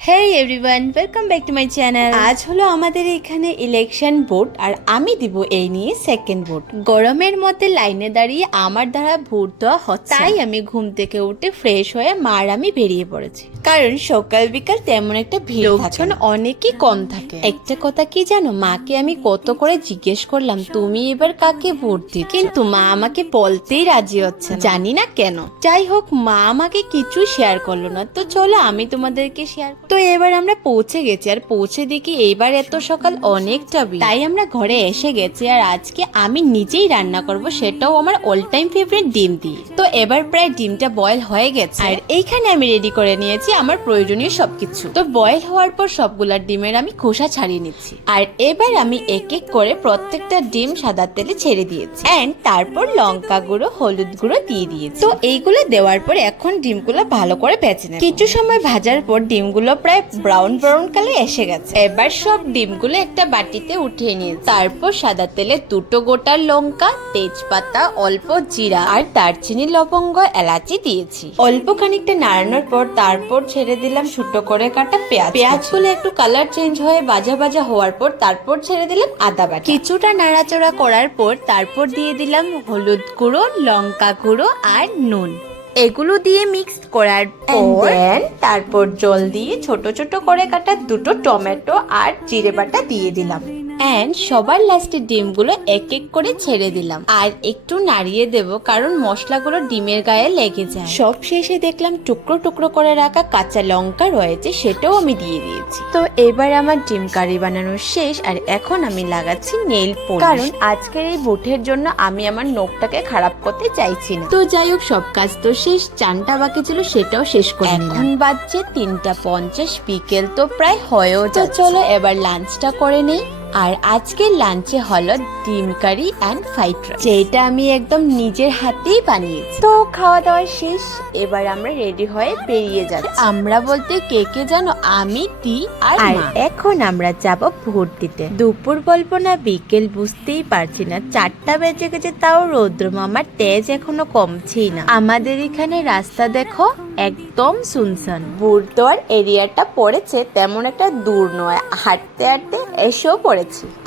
Hey everyone, welcome back to my channel. আজ হলো আমাদের এখানে ইলেকশন ভোট আর আমি দিব এই নিয়ে সেকেন্ড ভোট। গরমের মধ্যে লাইনে দাঁড়িয়ে আমার দ্বারা ভোট দেওয়া হচ্ছে, তাই আমি ঘুম থেকে উঠে ফ্রেশ হয়ে মার আমি বেরিয়ে পড়েছি, কারণ সকাল বিকাল তেমন একটা ভিড় লোকজন অনেকই কম থাকে। একটা কথা কি জানো, মাকে আমি কত করে জিজ্ঞেস করলাম তুমি এবার কাকে ভোট দিচ্ছ, কিন্তু মা আমাকে বলতেই রাজি হচ্ছে না, জানি না কেন। যাই হোক, মা আমাকে কিছু শেয়ার করলো না, তো চলো আমি তোমাদেরকে শেয়ার। তো এবার আমরা পৌঁছে গেছি, আর পৌঁছে দেখি এইবার এত সকাল অনেকটা ভিড়, তাই আমরা ঘরে এসে গেছি। আর আজকে আমি নিজেই রান্না করব, সেটাও আমার অল টাইম ফেভারিট ডিম দিয়ে। তো এবার প্রায় ডিমটা বয়েল হয়ে গেছে, আর এইখানে আমি রেডি করে নিয়েছি আমার প্রয়োজনীয় সবকিছু। তো বয়েল হওয়ার পর সবগুলা ডিমের আমি খোসা ছাড়িয়ে নিচ্ছি, আর এবার আমি এক এক করে প্রত্যেকটা ডিম সাদা তেলে ছেড়ে দিয়েছি, এন্ড তারপর লঙ্কা গুঁড়ো, হলুদ গুঁড়ো দিয়ে দিয়েছি। তো এইগুলো দেওয়ার পর এখন ডিমগুলো ভালো করে ভেজে নেব। কিছু সময় ভাজার পর ডিমগুলো প্রায় ব্রাউন ব্রাউন কালার এসে গেছে। এবার সব ডিমগুলো একটা বাটিতে উঠিয়ে নিয়ে তারপর সাদা তেলে দুটো গোটা লঙ্কা, তেজপাতা, অল্প জিরা আর দারচিনি, লবঙ্গ, এলাচি দিয়েছি। অল্প খানিকটা নাড়ানোর পর তারপর ছেড়ে দিলাম ছোট করে কাটা পেঁয়াজ। পেঁয়াজগুলো একটু কালার চেঞ্জ হয়ে ভাজা ভাজা হওয়ার পর তারপর ছেড়ে দিলাম আদা বাটা। কিছুটা নাড়াচাড়া করার পর তারপর দিয়ে দিলাম হলুদ গুঁড়ো, লঙ্কা গুঁড়ো আর নুন। এগুলো দিয়ে মিক্সড করার পর তারপর জল দিয়ে ছোট ছোট করে কাটা দুটো টমেটো আর জিরে বাটা দিয়ে দিলাম, এন্ড সবার লাস্টে ডিমগুলো এক এক করে ছেড়ে দিলাম আর একটু নাড়িয়ে দেব, কারণ মশলাগুলো ডিমের গায়ে লেগে যায়। সব শেষে দেখলাম টুকরো টুকরো করে রাখা কাঁচা লঙ্কা রয়েছে, সেটাও আমি দিয়ে দিয়েছি। তো এবার আমার ডিম কারি বানানো শেষ, আর এখন আমি লাগাচ্ছি নেইল পলিশ, কারণ আজকের এই ভোটের জন্য আমি আমার নখটাকে খারাপ করতে চাইছি না। তো যাই হোক, সব কাজ তো শেষ, চানটা বাকি ছিল সেটাও শেষ করে নিলাম। এখন বাজছে 3:50, বিকেল তো প্রায় হয়েও যাচ্ছে। চলো এবার লাঞ্চটা করে নেই। আর আজকের লাঞ্চে হলো ডিম কারি এন্ড ফ্রাইড রাইস, যেটা আমি একদম নিজের হাতেই বানিয়েছি। তো খাওয়া দাওয়া শেষ, এবার আমরা রেডি হয়ে বেরিয়ে যাচ্ছি। আমরা বলতে কে কে জানো, আমি টি আর এখন আমরা যাব ভোট দিতে। দুপুর বলবো না বিকেল বুঝতেই পারছি না, 4টা বেজে গেছে, তাও রৌদ্র মামার তেজ এখনো কমছেই না। আমাদের এখানে রাস্তা দেখো একদম সুনসান। ভোট দেওয়ার এরিয়াটা পড়েছে তেমন একটা দূর নয়, হাঁটতে হাঁটতে এসেও পড়েছি।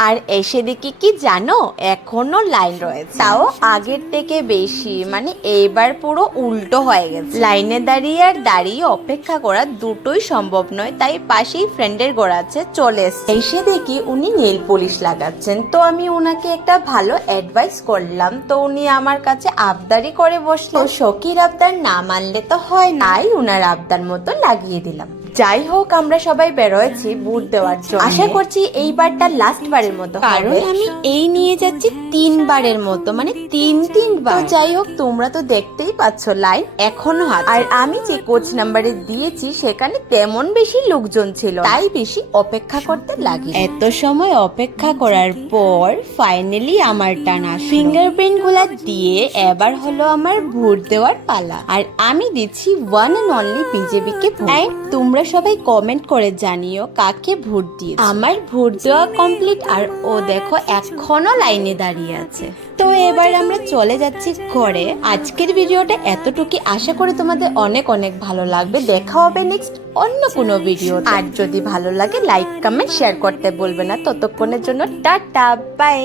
আর এসে দেখি কি জানো, এখনো লাইন রয়েছে, তাও আগের থেকে বেশি। মানে এইবার পুরো উল্টো হয়ে গেছে, লাইনে দাঁড়িয়ে আর দাঁড়িয়ে অপেক্ষা করা দুটোই সম্ভব নয়। তাই পাশেই ফ্রেন্ডের ঘর আছে, চলে এসে দেখি উনি নেল পলিশ লাগাচ্ছেন। তো আমি উনাকে একটা ভালো অ্যাডভাইস করলাম, তো উনি আমার কাছে আবদারি করে বসলো। শখের আবদার না মানলে তো হয় না, তাই উনার আবদার মতো লাগিয়ে দিলাম। যাই হোক, আমরা সবাই বেরোয়েছি ভোট দেওয়ার জন্য। আশা করছি এইবারটা লাস্ট বারের মতো, কারণ আমি এই নিয়ে যাচ্ছি 3বারের মতো, মানে তিনবার। যাই হোক, তোমরা তো দেখতেই পাচ্ছ লাইন এখনো আছে, আর আমি যে কোচ নাম্বারে দিয়েছি সেখানে তেমন বেশি লোকজন ছিল, তাই বেশি অপেক্ষা করতে লাগে। এত সময় অপেক্ষা করার পর ফাইনালি আমার টানা ফিঙ্গারপ্রিন্ট গুলা দিয়ে এবার হলো আমার ভোট দেওয়ার পালা, আর আমি দিচ্ছি ওয়ান এন্ড অনলি বিজেপি কে ভোট। তোমরা সবাই কমেন্ট করে জানিও কাকে ভোট দিয়ে। আমার ভোট দেওয়া কমপ্লিট, আর ও দেখো এখনো লাইনে দাঁড়িয়ে আছে। তো এবার আমরা চলে যাচ্ছি ঘরে। আজকের ভিডিওটা এতটুকু, আশা করি তোমাদের অনেক অনেক ভালো লাগবে। দেখা হবে নেক্সট অন্য কোনো ভিডিও, আর যদি ভালো লাগে লাইক কমেন্ট শেয়ার করতে বলবে না। ততক্ষণের জন্য টাটা, বাই।